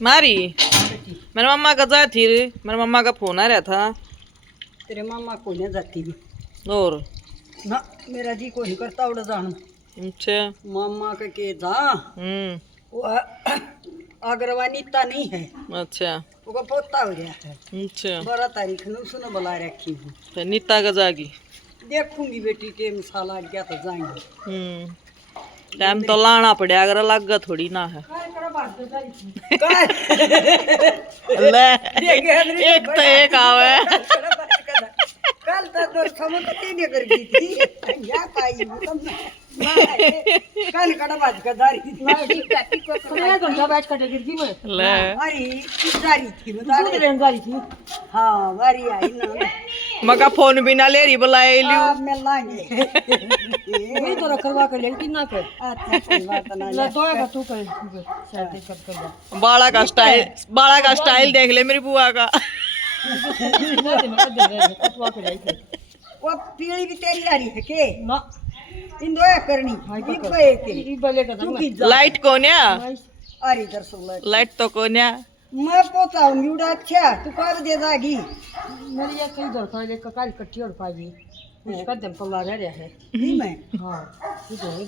मारी मेरे मम्मा का जा थी रे, मेरे मम्मा का फोन आ रहा था। तेरे मामा को नहीं जाती मैं और ना, मेरा जी को नहीं करता उड़ जान। अच्छा। मामा के जा वो अग्रवानीता नहीं है, अच्छा वो पोता हो गया है। अच्छा। 12 तारीख ने उसने बुला रखी हूँ। तो नीता का जागी। देखूंगी बेटी टेम साल आ गया तो जाएंगे। टाइम तो लाना पड़ेगा, अगर अलग थोड़ी ना है। ले एक तो एक आवे। कल तो दोस्तों में कती नहीं कर गई थी या पाई कल कड़ा बात का दारी मैं घंटा बैठ कर गिर गई मैं। ले अरे दारी थी बता दे दारी थी। हाँ वारी आई ना मगा फोन भी ना ले रही बुलाए लियो। आप मैं लाएंगे वही तो रखवा कर लेंगे ना कर। अच्छा कोई बात ना ले तो का तू कर सेटिंग कर जा। बाड़ा का स्टाइल देख ले मेरी बुआ का। वो पीली भी तेरी आ रही है के ना इन दो करनी ये बले का लाइट कोन्या अरे इधर सुन लाइट तो कोन्या मैं पहुंचाऊंगी उड़ा। अच्छा तू कब दे दागी मेरी ये कई दर था ले ककाल कट्टी और पाजी उसका दम पल्ला रह रहा है नहीं मैं। हाँ